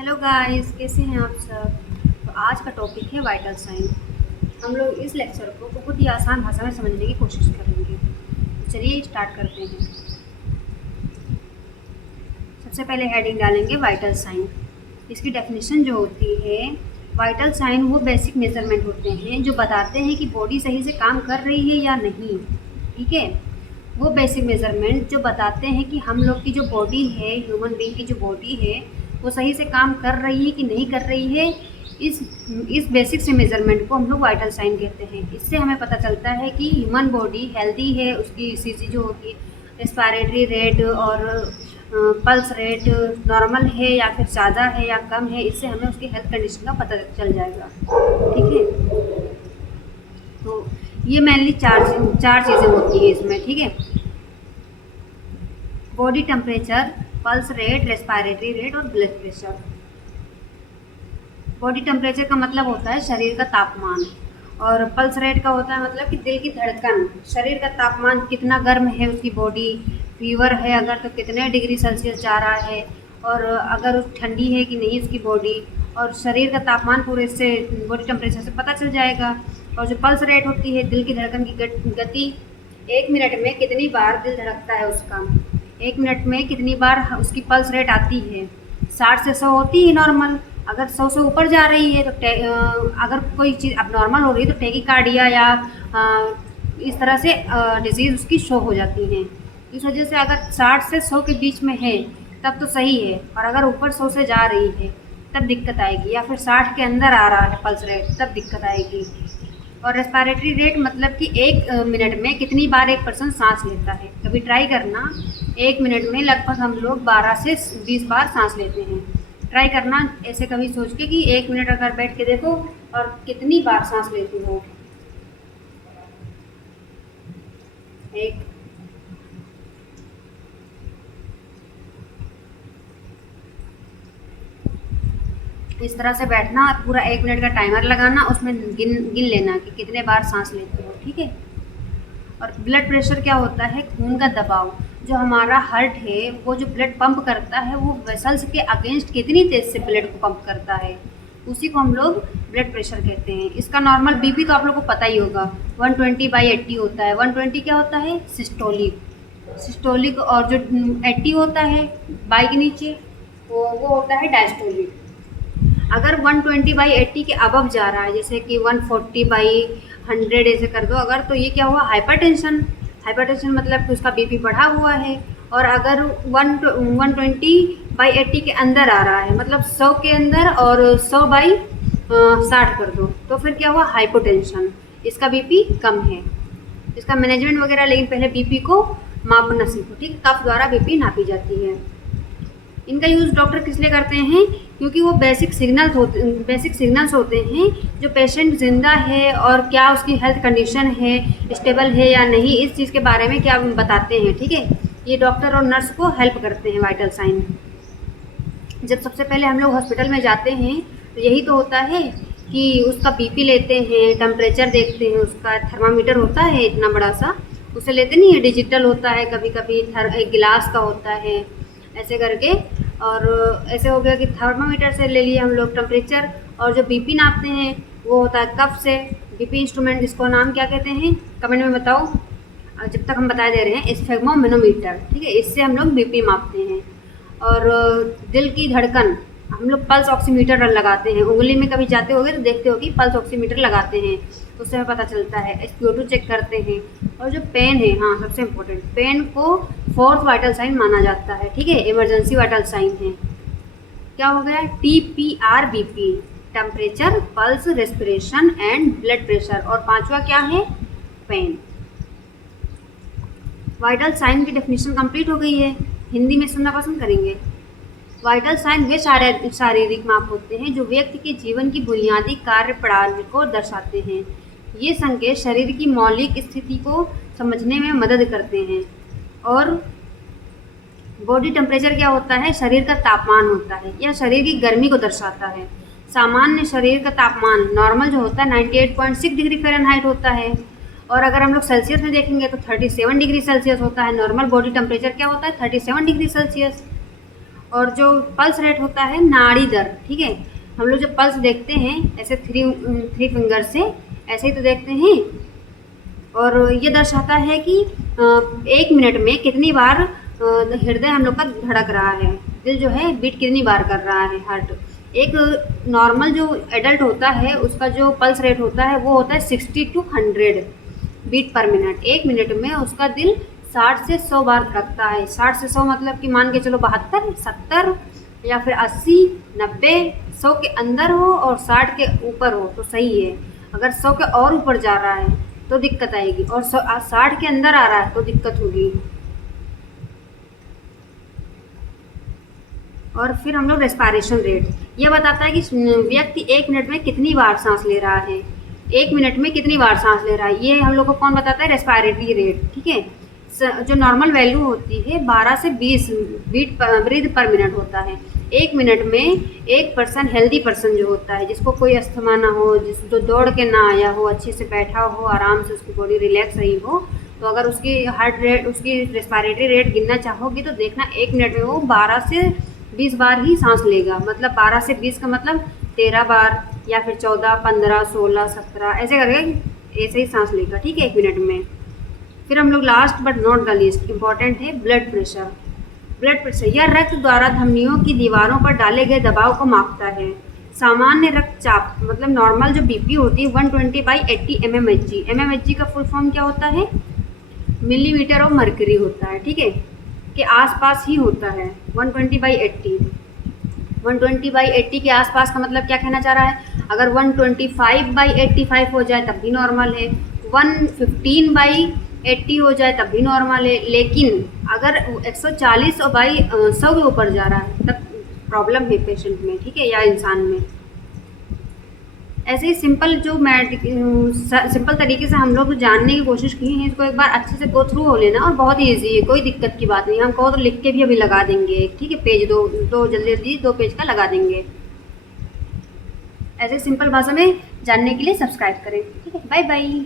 Hello guys, कैसे हैं आप सब। तो आज का टॉपिक है वाइटल साइन। हम लोग इस लेक्चर को बहुत ही आसान भाषा में समझने की कोशिश करेंगे। तो चलिए स्टार्ट करते हैं। सबसे पहले हेडिंग डालेंगे वाइटल साइन। इसकी डेफिनेशन जो होती है, वाइटल साइन वो बेसिक मेजरमेंट होते हैं जो बताते हैं कि बॉडी सही से काम कर रही है या नहीं। ठीक है, वो बेसिक मेजरमेंट जो बताते हैं कि हम लोग की जो बॉडी है, ह्यूमन बीइंग की जो बॉडी है, वो सही से काम कर रही है कि नहीं कर रही है। इस बेसिक से मेजरमेंट को हम लोग वाइटल साइन कहते हैं। इससे हमें पता चलता है कि ह्यूमन बॉडी हेल्दी है, उसकी ईसीजी जो होती है, रेस्पिरेटरी रेट और पल्स रेट नॉर्मल है या फिर ज़्यादा है या कम है। इससे हमें उसकी हेल्थ कंडीशन का पता चल जाएगा। ठीक है, तो ये मेनली चार चीज़ें होती है इसमें। ठीक है, body temperature, pulse rate, respiratory rate और ब्लड प्रेशर। बॉडी टेम्परेचर का मतलब होता है शरीर का तापमान, और पल्स रेट का होता है मतलब कि दिल की धड़कन। शरीर का तापमान कितना गर्म है उसकी बॉडी, फीवर है अगर तो कितने डिग्री सेल्सियस जा रहा है, और अगर ठंडी है कि नहीं उसकी बॉडी, और शरीर का तापमान पूरे से बॉडी टेम्परेचर से पता चल जाएगा। और जो पल्स रेट होती है, दिल की धड़कन की गति, 1 मिनट में कितनी बार दिल धड़कता है उसका, 1 मिनट में कितनी बार उसकी पल्स रेट आती है। 60 से 100 होती है नॉर्मल। अगर 100 से ऊपर जा रही है तो अगर कोई चीज़ अब नॉर्मल हो रही है तो टैकीकार्डिया या इस तरह से डिजीज़ उसकी शो हो जाती हैं। इस वजह से अगर 60 से 100 के बीच में है तब तो सही है, और अगर ऊपर 100 से जा रही है तब दिक्कत आएगी, या फिर 60 के अंदर आ रहा है पल्स रेट तब दिक्कत आएगी। और रेस्पिरेटरी रेट मतलब कि 1 मिनट में कितनी बार एक पर्सन सांस लेता है। कभी ट्राई करना, 1 मिनट में लगभग हम लोग 12 से 20 बार सांस लेते हैं। ट्राई करना ऐसे कभी सोच के कि 1 मिनट अगर बैठ के देखो और कितनी बार सांस लेती हो। एक इस तरह से बैठना, पूरा 1 मिनट का टाइमर लगाना, उसमें गिन लेना कि कितने बार सांस लेते हो। ठीक है, और ब्लड प्रेशर क्या होता है, खून का दबाव। जो हमारा हार्ट है वो जो ब्लड पंप करता है वो वेसल्स के अगेंस्ट कितनी तेज से ब्लड को पंप करता है, उसी को हम लोग ब्लड प्रेशर कहते हैं। इसका नॉर्मल बीपी तो आप लोग को पता ही होगा, 120/80 होता है। 120 क्या होता है, सिस्टोलिक, और जो 80 होता है बाई के नीचे वो होता है डायस्टोलिक। अगर 120/80 के अबव जा रहा है, जैसे कि 140/100 ऐसे कर दो अगर, तो ये क्या हुआ, हाइपरटेंशन। हाइपरटेंशन मतलब कि उसका बीपी बढ़ा हुआ है। और अगर 120/80 के अंदर आ रहा है, मतलब 100 के अंदर और 100/60 कर दो, तो फिर क्या हुआ, हाइपोटेंशन। इसका बीपी कम है। इसका मैनेजमेंट वगैरह, लेकिन पहले बीपी को मापना सीखो। ठीक, कफ द्वारा बीपी नापी जाती है। इनका यूज़ डॉक्टर किस लिए करते हैं, क्योंकि वो बेसिक सिग्नल्स होते हैं जो पेशेंट जिंदा है और क्या उसकी हेल्थ कंडीशन है, स्टेबल है या नहीं, इस चीज़ के बारे में क्या बताते हैं। ठीक है, ये डॉक्टर और नर्स को हेल्प करते हैं वाइटल साइन। जब सबसे पहले हम लोग हॉस्पिटल में जाते हैं तो यही तो होता है कि उसका बीपी लेते हैं, टेम्परेचर देखते हैं, उसका थर्मामीटर होता है इतना बड़ा सा, उसे लेते नहीं है, डिजिटल होता है, कभी कभी एक गिलास का होता है, ऐसे करके। और ऐसे हो गया कि थर्मामीटर से ले लिए हम लोग टेम्परेचर, और जो बीपी नापते हैं वो होता है कफ से। बीपी इंस्ट्रूमेंट, इसको नाम क्या कहते हैं कमेंट में बताओ, जब तक हम बता दे रहे हैं, स्फेग्मोमेनोमीटर। ठीक है, इससे हम लोग बीपी मापते हैं। और दिल की धड़कन हम लोग पल्स ऑक्सीमीटर लगाते हैं, उंगली में कभी जाते होगे तो देखते हो कि पल्स ऑक्सीमीटर लगाते हैं, तो उससे हमें पता चलता है। SpO2 चेक करते हैं। और जो पेन है, हाँ सबसे इम्पोर्टेंट, पेन को 4th वाइटल साइन माना जाता है। ठीक है, इमरजेंसी वाइटल साइन है। क्या हो गया, TPR-BP, temperature, pulse, respiration and blood pressure. और 5वां क्या है, पेन। वाइटल साइन की डेफिनेशन कंप्लीट हो गई है। हिंदी में सुनना पसंद करेंगे। वाइटल साइन वे शारीरिक माप होते हैं जो व्यक्ति के जीवन की बुनियादी कार्य प्रणाली को दर्शाते हैं। ये संकेत शरीर की मौलिक स्थिति को समझने में मदद करते हैं। और बॉडी टेम्परेचर क्या होता है, शरीर का तापमान होता है, यह शरीर की गर्मी को दर्शाता है। सामान्य शरीर का तापमान नॉर्मल जो होता है 98.6 डिग्री फ़ारेनहाइट होता है, और अगर हम लोग सेल्सियस में देखेंगे तो 37 डिग्री सेल्सियस होता है। नॉर्मल बॉडी टेम्परेचर क्या होता है, 37 डिग्री सेल्सियस। और जो पल्स रेट होता है नाड़ी दर, ठीक है। हम लोग जब पल्स देखते हैं ऐसे थ्री फिंगर से ऐसे ही तो देखते हैं, और ये दर्शाता है कि 1 मिनट में कितनी बार हृदय हम लोग का धड़क रहा है, दिल जो है बीट कितनी बार कर रहा है, हार्ट। एक नॉर्मल जो एडल्ट होता है उसका जो पल्स रेट होता है वो होता है 60 to 100 beat per minute. 1 minute में उसका दिल 60 से 100 बार धड़कता है। 60 से 100 मतलब कि मान के चलो 72, 70 या फिर 80, 90, 100 के अंदर हो और 60 के ऊपर हो तो सही है। अगर 100 के और ऊपर जा रहा है तो दिक्कत आएगी, और 60 के अंदर आ रहा है तो दिक्कत होगी। और फिर हम लोग रेस्पिरेशन रेट, ये बताता है कि व्यक्ति 1 मिनट में कितनी बार सांस ले रहा है। 1 मिनट में कितनी बार सांस ले रहा है ये हम लोग को कौन बताता है, रेस्पिरेटरी रेट, ठीक है। जो नॉर्मल वैल्यू होती है 12 से 20 ब्रीथ पर मिनट होता है। 1 मिनट में एक पर्सन, हेल्दी पर्सन जो होता है, जिसको कोई अस्थमा ना हो, जो दौड़ के ना आया हो, अच्छे से बैठा हो, आराम से उसकी बॉडी रिलैक्स रही हो, तो अगर उसकी हार्ट रेट, उसकी रेस्पिरेटरी रेट गिनना चाहोगी तो देखना 1 मिनट में वो 12 से 20 बार ही सांस लेगा। मतलब 12 से 20 का मतलब 13 बार या फिर 14, 15, 16, 17 ऐसे करके ऐसे ही सांस लेगा, ठीक है, 1 मिनट में। फिर हम लोग last but not the least important है ब्लड प्रेशर। ब्लड प्रेशर यह रक्त द्वारा धमनियों की दीवारों पर डाले गए दबाव को मापता है। सामान्य रक्तचाप मतलब नॉर्मल जो बीपी होती है 120/80 mmHg। mmHg का फुल फॉर्म क्या होता है, मिलीमीटर ऑफ मर्करी होता है, ठीक है, के आसपास ही होता है 120/80। 120/80 के आसपास का मतलब क्या कहना चाह रहा है, अगर 125/85 हो जाए तब भी नॉर्मल है, 115/80 हो जाए तब भी नॉर्मल है, लेकिन अगर 140/100 के ऊपर जा रहा है तब प्रॉब्लम है पेशेंट में, ठीक है, या इंसान में। ऐसे ही सिंपल सिंपल तरीके से हम लोग जानने की कोशिश की है, इसको एक बार अच्छे से गो थ्रू हो लेना, और बहुत ही ईजी है, कोई दिक्कत की बात नहीं। हम कहो तो लिख के भी अभी लगा देंगे, ठीक है, पेज दो जल्दी जल्दी 2 पेज का लगा देंगे। ऐसे सिंपल भाषा में जानने के लिए सब्सक्राइब करें, ठीक है, बाय बाय।